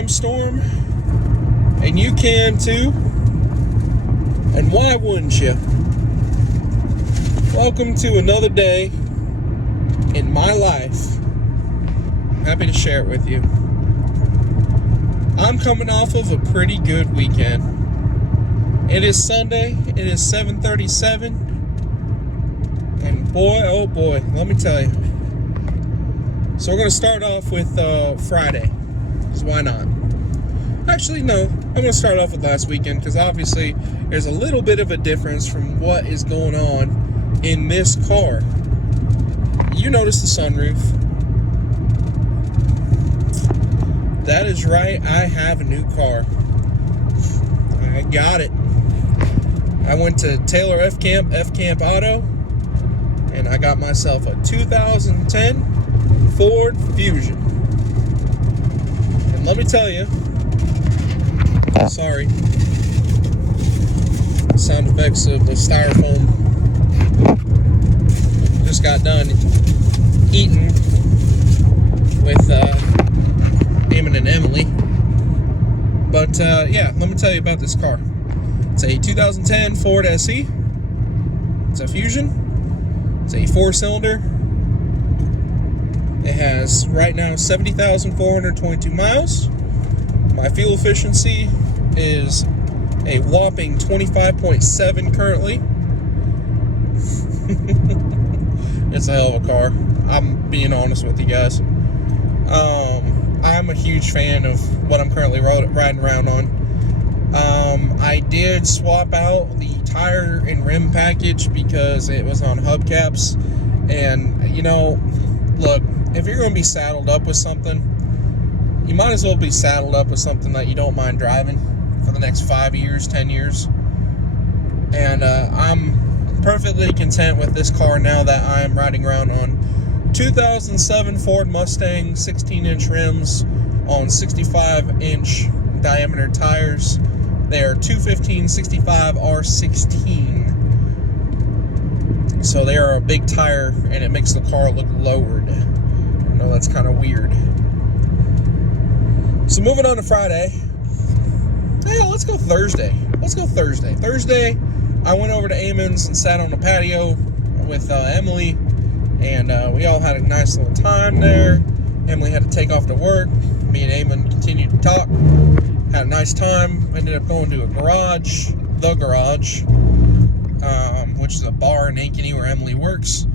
am Storm, and you can too. And why wouldn't you? Welcome to another day in my life. I'm happy to share it with you. I'm coming off of a pretty good weekend. It is Sunday. It is 7:37. And boy, oh boy, let me tell you. So we're going to start off with Friday. Because why not? Actually, no. I'm going to start off with last weekend because obviously there's a little bit of a difference from what is going on in this car. You notice the sunroof. That is right. I have a new car. I got it. I went to Taylor F Camp Auto, and I got myself a 2010 Ford Fusion. And let me tell you, sorry, sound effects of the styrofoam. Just got done eating with Eamon and Emily. But yeah, let me tell you about this car. It's a 2010 Ford SE. It's a Fusion. It's a 4-cylinder. It has right now 70,422 miles. My fuel efficiency is a whopping 25.7 currently. It's a hell of a car. I'm being honest with you guys. I'm a huge fan of what I'm currently riding around on. I did swap out the tire and rim package because it was on hubcaps. And, you know, look, if you're going to be saddled up with something, you might as well be saddled up with something that you don't mind driving for the next 5 years, 10 years. And I'm perfectly content with this car now that I'm riding around on 2007 Ford Mustang 16-inch rims on 65-inch diameter tires. They are 215/65 R16. So they are a big tire, and it makes the car look lowered. I know that's kind of weird. So moving on to Friday. Yeah, let's go Thursday. Thursday, I went over to Eamon's and sat on the patio with Emily, and we all had a nice little time there. Emily had to take off to work. Me and Eamon continued to talk. Had a nice time. Ended up going to the garage, which is a bar in Ankeny where Emily works.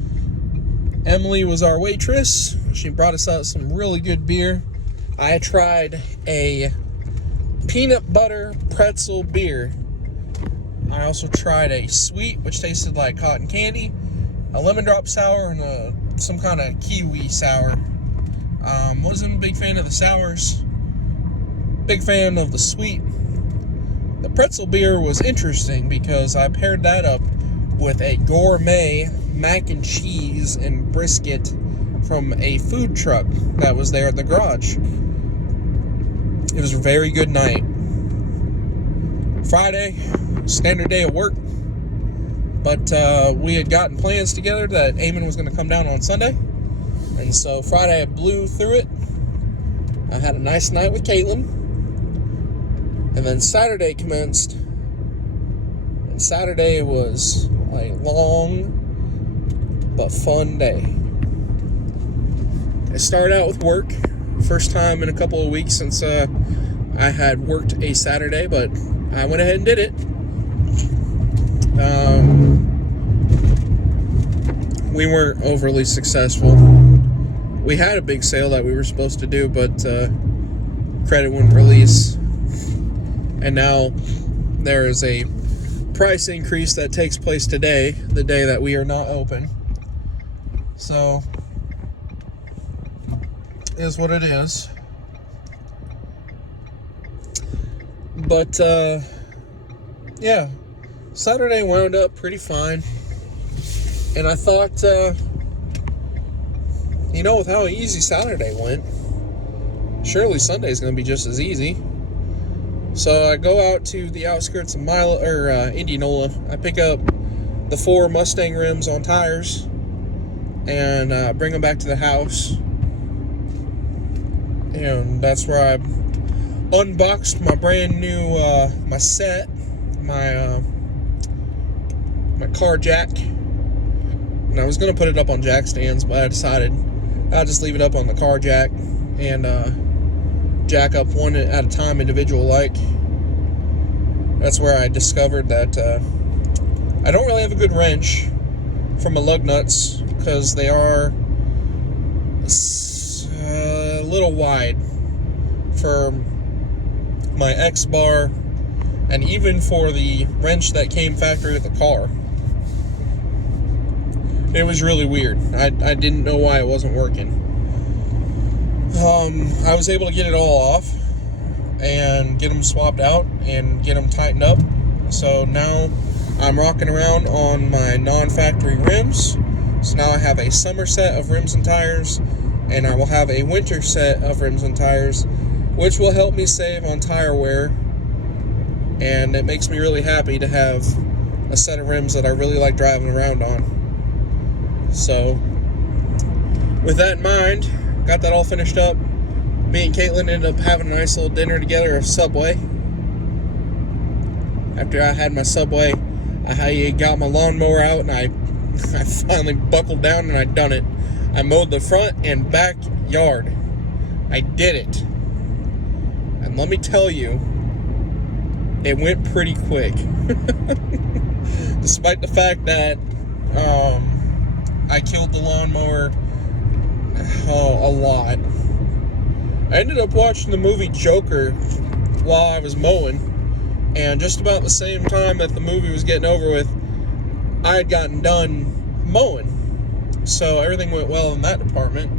Emily was our waitress. She brought us out some really good beer. I tried a peanut butter pretzel beer. I also tried a sweet, which tasted like cotton candy, a lemon drop sour, and some kind of kiwi sour. Wasn't a big fan of the sours. Big fan of the sweet. The pretzel beer was interesting because I paired that up with a gourmet mac and cheese and brisket from a food truck that was there at the garage. It was a very good night. Friday, standard day of work, but we had gotten plans together that Eamon was going to come down on Sunday, and so Friday I blew through it. I had a nice night with Caitlin. And then Saturday commenced, and Saturday was a long but fun day. I started out with work, first time in a couple of weeks since I had worked a Saturday, but I went ahead and did it. We weren't overly successful. We had a big sale that we were supposed to do, but credit wouldn't release. And now there is a price increase that takes place today, the day that we are not open. So, is what it is. But, yeah, Saturday wound up pretty fine. And I thought, with how easy Saturday went, surely Sunday's going to be just as easy. So I go out to the outskirts of Indianola. I pick up the 4 Mustang rims on tires and bring them back to the house. And that's where I unboxed my brand new my set, my car jack, and I was gonna put it up on jack stands, but I decided I'll just leave it up on the car jack and jack up one at a time, individual like. That's where I discovered that I don't really have a good wrench for my lug nuts because they are a little wide for my X bar and even for the wrench that came factory with the car. It was really weird. I didn't know why it wasn't working. I was able to get it all off and get them swapped out and get them tightened up. So now I'm rocking around on my non-factory rims. So now I have a summer set of rims and tires, and I will have a winter set of rims and tires, which will help me save on tire wear. And it makes me really happy to have a set of rims that I really like driving around on. So with that in mind, got that all finished up. Me and Caitlin ended up having a nice little dinner together at Subway. After I had my Subway, I got my lawnmower out and I finally buckled down and I done it. I mowed the front and back yard. I did it. And let me tell you, it went pretty quick. Despite the fact that I killed the lawnmower a lot. I ended up watching the movie Joker while I was mowing, and just about the same time that the movie was getting over with, I had gotten done mowing. So everything went well in that department.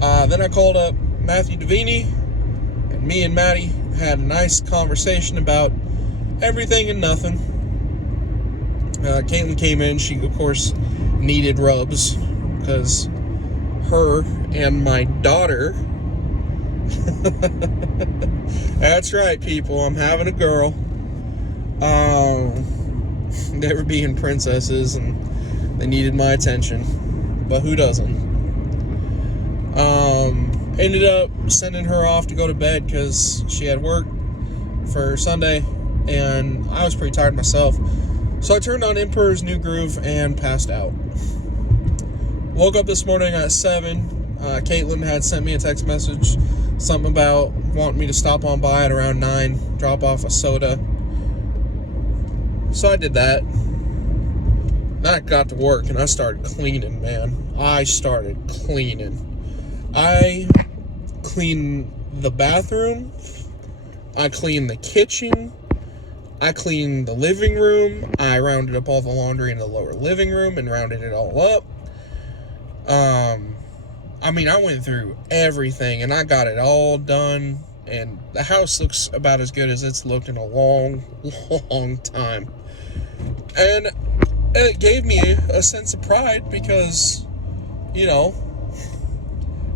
Then I called up Matthew Davini, and me and Maddie had a nice conversation about everything and nothing. Caitlin came in. She, of course, needed rubs because her and my daughter that's right, people, I'm having a girl. They were being princesses and they needed my attention, but who doesn't? Ended up sending her off to go to bed because she had work for Sunday and I was pretty tired myself, so I turned on Emperor's New Groove and passed out. Woke up this morning at 7. Caitlin had sent me a text message, something about wanting me to stop on by at around 9, drop off a soda. So I did that. Then I got to work and I started cleaning, man. I started cleaning. I cleaned the bathroom. I cleaned the kitchen. I cleaned the living room. I rounded up all the laundry in the lower living room and rounded it all up. I mean, I went through everything and I got it all done, and the house looks about as good as it's looked in a long, long time. And it gave me a sense of pride because, you know,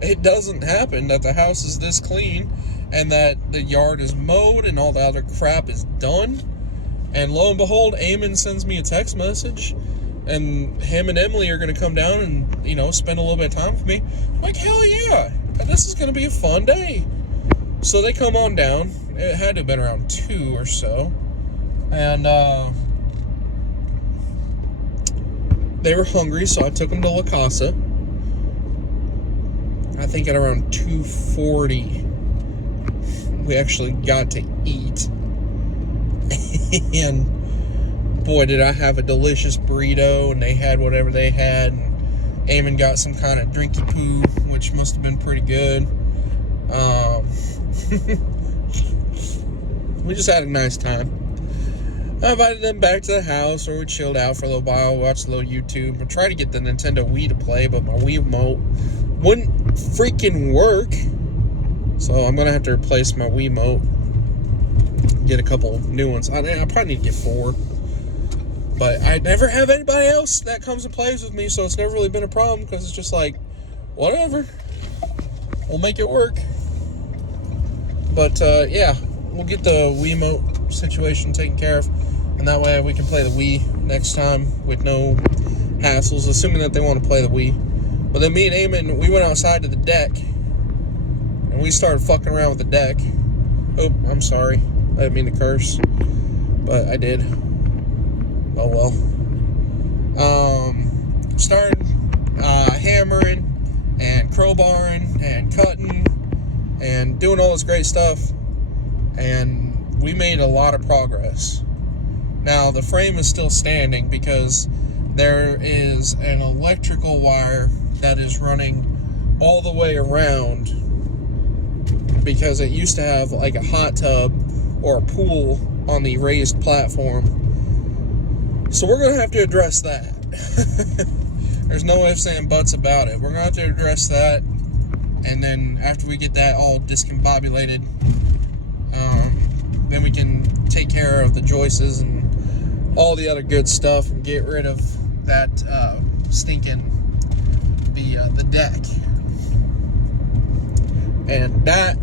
it doesn't happen that the house is this clean and that the yard is mowed and all the other crap is done. And lo and behold, Eamon sends me a text message, and him and Emily are going to come down and, you know, spend a little bit of time with me. I'm like, hell yeah, this is going to be a fun day. So they come on down. It had to have been around 2 or so. And they were hungry, so I took them to La Casa. I think at around 2:40, we actually got to eat. And boy, did I have a delicious burrito, and they had whatever they had. And Eamon got some kind of drinky poo, which must have been pretty good. We just had a nice time. I invited them back to the house, where we chilled out for a little while, watched a little YouTube, and tried to get the Nintendo Wii to play, but my Wii remote wouldn't freaking work. So I'm going to have to replace my Wii remote, get a couple new ones. I probably need to get 4. But I never have anybody else that comes and plays with me, so it's never really been a problem, because it's just like, whatever, we'll make it work. But yeah, we'll get the Wiimote situation taken care of, and that way we can play the Wii next time with no hassles, assuming that they want to play the Wii. But then me and Eamon, we went outside to the deck, and we started fucking around with the deck. It Oh, I'm sorry. I didn't mean to curse, but I did. Oh well. Started hammering and crowbarring and cutting and doing all this great stuff, and we made a lot of progress. Now the frame is still standing because there is an electrical wire that is running all the way around, because it used to have like a hot tub or a pool on the raised platform. So we're going to have to address that. There's no ifs and buts about it. We're going to have to address that, and then after we get that all discombobulated, then we can take care of the joists and all the other good stuff and get rid of that stinking the deck. And that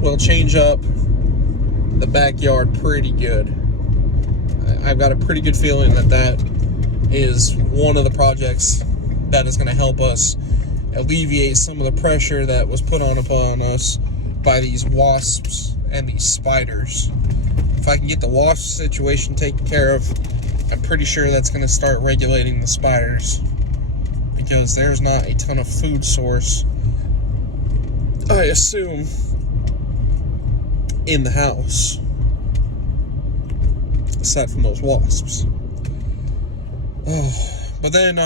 will change up the backyard pretty good. I've got a pretty good feeling that is one of the projects that is going to help us alleviate some of the pressure that was put upon us by these wasps and these spiders. If I can get the wasp situation taken care of, I'm pretty sure that's going to start regulating the spiders, because there's not a ton of food source, I assume, in the house, aside from those wasps. But then,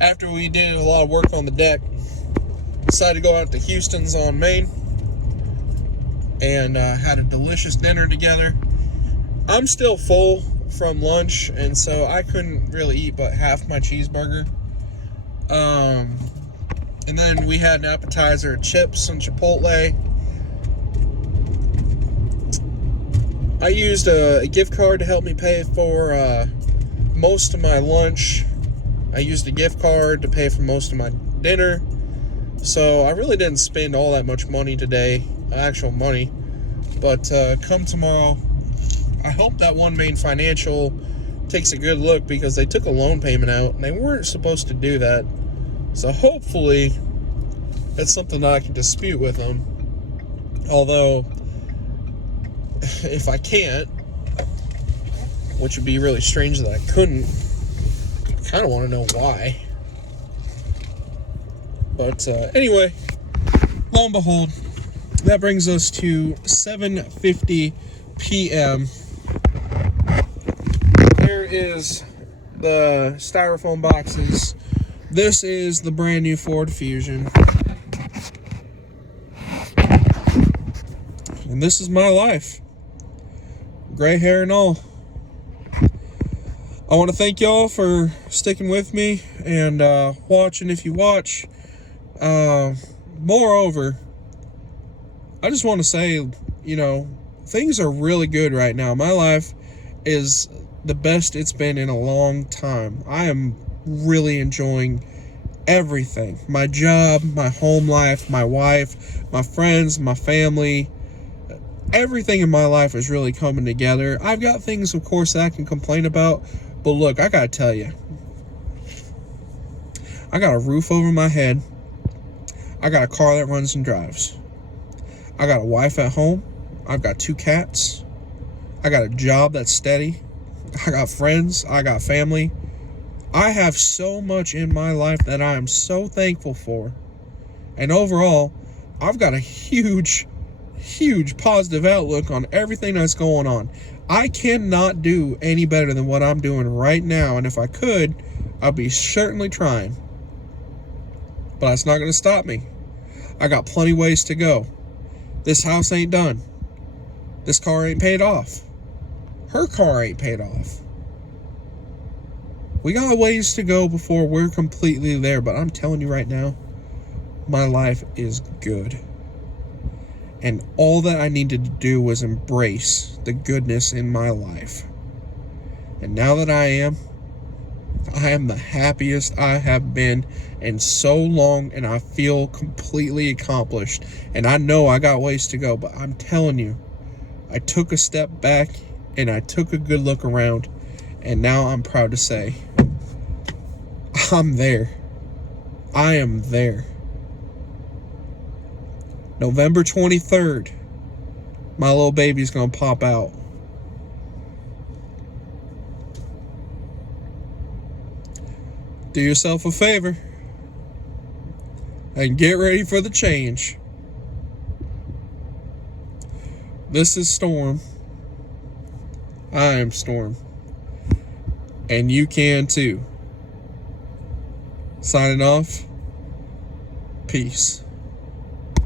after we did a lot of work on the deck, decided to go out to Houston's on Main, and had a delicious dinner together. I'm still full from lunch, and so I couldn't really eat but half my cheeseburger. And then we had an appetizer of chips and Chipotle. I used a gift card to help me pay for most of my lunch. I used a gift card to pay for most of my dinner. So I really didn't spend all that much money today, actual money. But come tomorrow, I hope that One Main Financial takes a good look, because they took a loan payment out and they weren't supposed to do that. So hopefully that's something that I can dispute with them. Although, if I can't, which would be really strange that I couldn't, I kind of want to know why. But anyway, lo and behold, that brings us to 7:50 p.m. There is the styrofoam boxes. This is the brand new Ford Fusion. And this is my life. Gray hair and all. I want to thank y'all for sticking with me and watching if you watch. Moreover, I just want to say, things are really good right now. My life is the best it's been in a long time. I am really enjoying everything. My job, my home life, my wife, my friends, my family. Everything in my life is really coming together. I've got things, of course, that I can complain about. But look, I gotta tell you, I got a roof over my head. I got a car that runs and drives. I got a wife at home. I've got 2 cats. I got a job that's steady. I got friends. I got family. I have so much in my life that I am so thankful for. And overall, I've got a huge positive outlook on everything that's going on. I cannot do any better than what I'm doing right now. And if I could, I'd be certainly trying. But that's not going to stop me. I got plenty ways to go. This house ain't done. This car ain't paid off. Her car ain't paid off. We got ways to go before we're completely there. But I'm telling you right now, my life is good. And all that I needed to do was embrace the goodness in my life. And now that I am the happiest I have been in so long, and I feel completely accomplished. And I know I got ways to go, but I'm telling you, I took a step back and I took a good look around, and now I'm proud to say, I'm there. I am there. November 23rd, My little baby's gonna pop out. Do yourself a favor and get ready for the change. This is Storm. I am Storm. And you can too. Signing off. Peace.